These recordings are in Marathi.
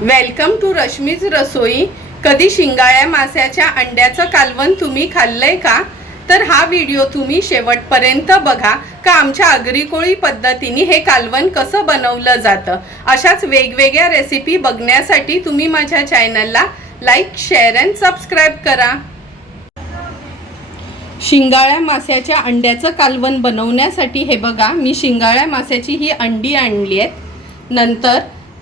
वेलकम टू रश्मीज रसोई। कधी शिंगाळ्या माशाच्या अंड्याचं कालवण तुम्ही खाल्लंय का? तर हा व्हिडिओ तुम्ही शेवटपर्यंत बघा का आमच्या आगरी कोळी पद्धतीने हे कालवण कसं बनवलं जातं। अशाच वेगवेगळ्या रेसिपी बघण्यासाठी तुम्ही माझ्या चॅनलला लाईक, शेअर अँड सबस्क्राइब करा। शिंगाळ्या माशाच्या अंड्याचं कालवण बनवण्यासाठी हे बघा, मी शिंगाळ्या माशाची ही अंडी आणली आहेत। नंतर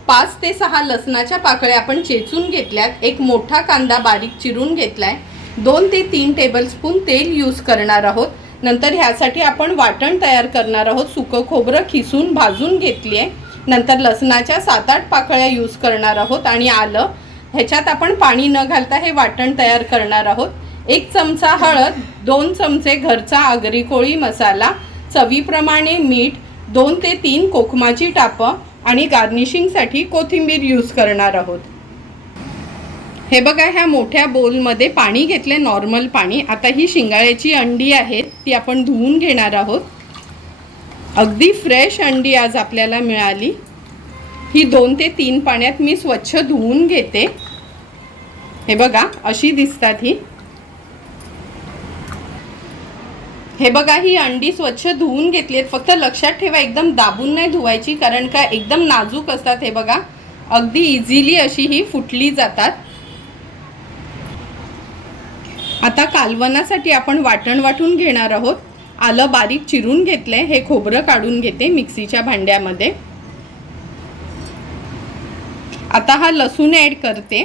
5 ते 6 लसणाच्या पाकळ्या आपण चेचून घेतल्यात। एक मोठा कांदा बारीक चिरून घेतलाय। 2 ते 3 टेबलस्पून तेल यूज करणार आहोत। नंतर ह्यासाठी आपण वाटण तयार करणार आहोत। सुकं खोबरं खिसून भाजून घेतली आहे। नंतर लसणाच्या 7-8 पाकळ्या यूज करणार आहोत आणि आलं। ह्याच्यात आपण पाणी न घालता हे वाटण तयार करणार आहोत। 1 चमचा हळद, 2 चमचे घरचा आगरी कोळी मसाला, चवीप्रमाणे मीठ, 2 ते 3 कोकमाची टापं आणि गार्निशिंगसाठी कोथिंबीर यूज करणार आहोत। हे बघा, ह्या मोठ्या बोलमध्ये पाणी घेतले, नॉर्मल पाणी। आता ही शिंगाळ्याची अंडी आहेत ती आपण धुवून घेणार आहोत। अगदी फ्रेश अंडी आज आपल्याला मिळाली। ही 2 ते 3 पाण्यात मी स्वच्छ धुवून घेते। हे बघा, अशी दिसतात ही। हे बघा, ही अंडी स्वच्छ धुवून घेतली आहेत। फक्त लक्षात ठेवा, एकदम दाबून नाही धुवायची, कारण का एकदम नाजूक असतात। हे बघा, अगदी इझिली अशी ही फुटली जातात। आता कालवणासाठी आपण वाटण वाटून घेणार आहोत। आलं बारीक चिरून घेतले, हे खोबरं काढून घेते मिक्सीच्या भांड्यामध्ये। आता हा लसूण ॲड करते।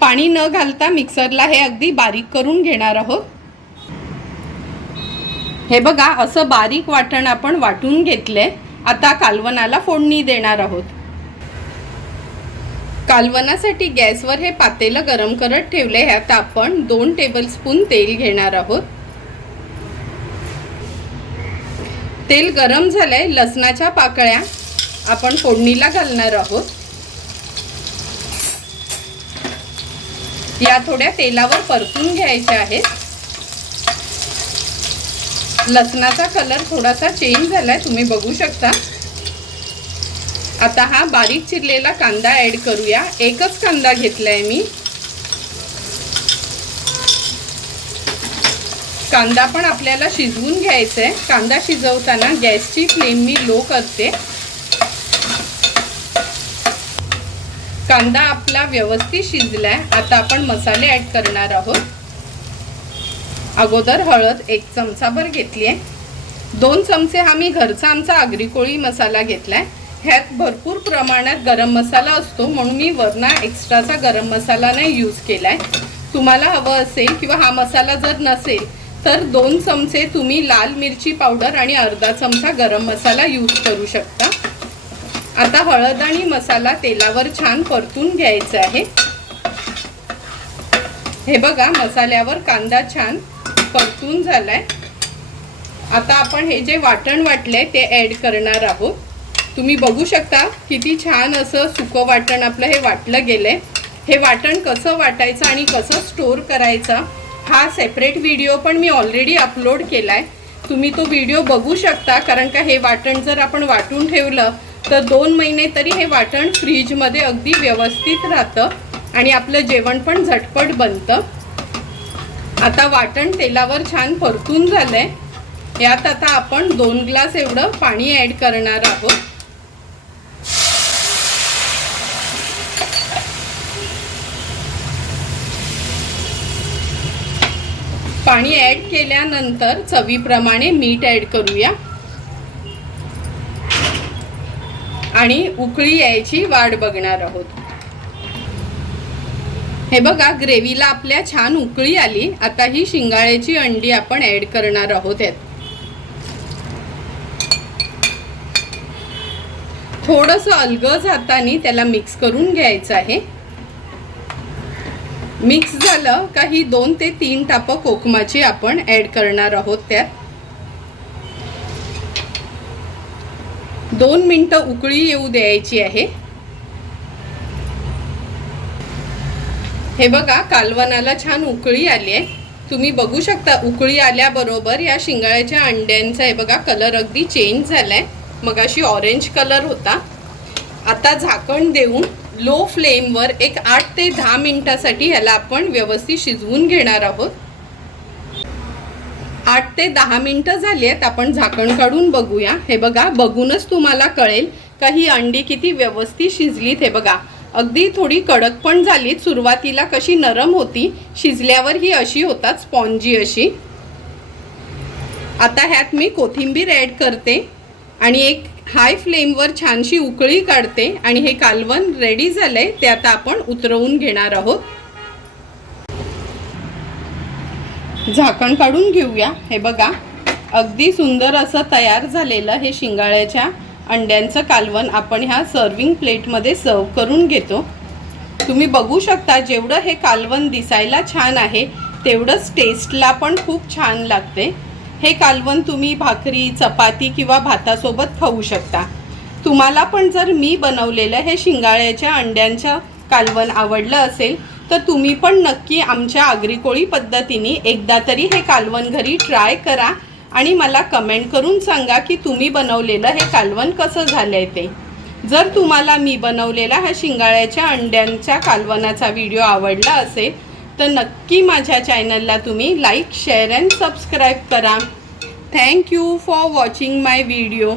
पाणी न घालता मिक्सरला हे अगदी बारीक करून घेणार आहोत। हे बघा, असं बारीक वाटण आपण वाटून घेतले। आता कालवणाला फोडणी देणार आहोत। कालवणासाठी गॅसवर हे पातेलं गरम करत ठेवले। ह्यात आपण 2 टेबलस्पून तेल घेणार आहोत। तेल गरम झालंय। लसणाच्या पाकळ्या आपण फोडणीला घालणार आहोत। या थोड्या तेलावर परतून घ्यायच्या आहेत। लसणाचा कलर थोडासा चेंज झालाय, तुम्ही बघू शकता। आता हा बारीक चिरलेला कांदा ॲड करूया। एकच कांदा घेतलाय मी। कांदा पण आपल्याला शिजवून घ्यायचा आहे। कांदा शिजवताना गॅसची फ्लेम मी लो करते। कांदा आपला व्यवस्थित शिजलाय। आता आपण मसाले ॲड करणार आहोत। अगोदर हळद 1 चमचाभर घेतली आहे। 2 चमचे हा मी घरचा आमचा आगरी कोळी मसाला घेतलाय। ह्यात भरपूर प्रमाणात गरम मसाला असतो, म्हणून मी वरना एक्स्ट्राचा गरम मसाला नाही यूज केलाय। तुम्हाला हवं असेल किंवा हा मसाला जर नसेल तर 2 चमचे तुम्ही लाल मिरची पावडर आणि अर्धा चमचा गरम मसाला यूज करू शकता। आता हळद आणि मसाला तेलावर छान परतून घ्यायचा आहे। हे बघा, मसाल्यावर कांदा छान परतून झालाय। आता आपण हे जे वाटण वाटलंय ते ॲड करणार आहोत। तुम्ही बघू शकता किती छान असं सुकं वाटण आपलं हे वाटलं गेलंय। हे वाटण कसं वाटायचं आणि कसं स्टोर करायचं हा सेपरेट व्हिडिओ पण मी ऑलरेडी अपलोड केलाय। तुम्ही तो व्हिडिओ बघू शकता, कारण का हे वाटण जर आपण वाटून ठेवलं तर 2 महिने तरी हे वाटण फ्रीजमध्ये अगदी व्यवस्थित राहतं आणि आपलं जेवण पण झटपट बनतं। आता वाटण तेलावर छान परतून झालंय। यात आता आपण 2 ग्लास एवढं पाणी ॲड करणार आहोत। पाणी ॲड केल्यानंतर चवीप्रमाणे मीठ ॲड करूया आणि उकळी यायची वाट बघणार आहोत। हे बघा, ग्रेव्हीला आपल्या छान उकळी आली। आता ही शिंगाळ्याची अंडी आपण ॲड करणार आहोत। यात थोडंसं अलगद हाताने त्याला मिक्स करून घ्यायचं आहे। मिक्स झालं का ही 2 ते 3 टापं कोकमाची आपण ॲड करणार आहोत। त्यात 2 मिनिटं उकळी येऊ द्यायची आहे। हे बघा, कालवणाला छान उकळी आली आहे। तुम्ही बघू शकता, उकळी आल्याबरोबर या शिंगाळ्याच्या अंड्यांचा हे बघा कलर अगदी चेंज झालाय। मगाशी ऑरेंज कलर होता। आता झाकण देऊन लो फ्लेमवर एक 8 ते 10 मिनिटासाठी ह्याला आपण व्यवस्थित शिजवून घेणार आहोत. 8 ते 10 मिनिटं झाली आहेत. आपण झाकण काढून बघूया. हे बघा, बघूनच तुम्हाला कळेल का ही अंडी किती व्यवस्थित शिजलीत. हे बघा, अगदी थोडी कडक पण झालीत. सुरुवातीला कशी नरम होती, शिजल्यावर ही अशी होतात, स्पॉन्जी अशी. आता ह्यात मी कोथिंबीर ॲड करते आणि एक हाय फ्लेमवर छानशी उकळी काढते आणि हे कालवण रेडी झालंय. ते आता आपण उतरवून घेणार आहोत. झाकण काढून घेऊया. हे बघा, अगदी सुंदर असं तयार झालेलं हे शिंगाळ्याच्या अंड्यांचं कालवण आपण ह्या सर्विंग प्लेटमध्ये सर्व करून घेतो. तुम्ही बघू शकता, जेवढं हे कालवण दिसायला छान आहे तेवढंच टेस्टला पण खूप छान लागते. हे कालवण तुम्ही भाकरी, चपाती किंवा भातासोबत खाऊ शकता. तुम्हाला पण जर मी बनवलेलं हे शिंगाळ्याच्या अंड्यांचं कालवण आवडलं असेल तर तुम्ही पण नक्की आमच्या आगरी कोळी पद्धतीने एकदा तरी हे कालवण घरी ट्राय करा आणि मला कमेंट करून सांगा की तुम्ही बनवलेलं हे कालवण कसं झालंय ते. जर तुम्हाला मी बनवलेला हा शिंगाळ्याच्या अंड्यांच्या कालवणाचा व्हिडिओ आवडला असेल तर नक्की माझ्या चॅनलला तुम्ही लाईक, शेअर अँड सबस्क्राईब करा. Thank you for watching my video.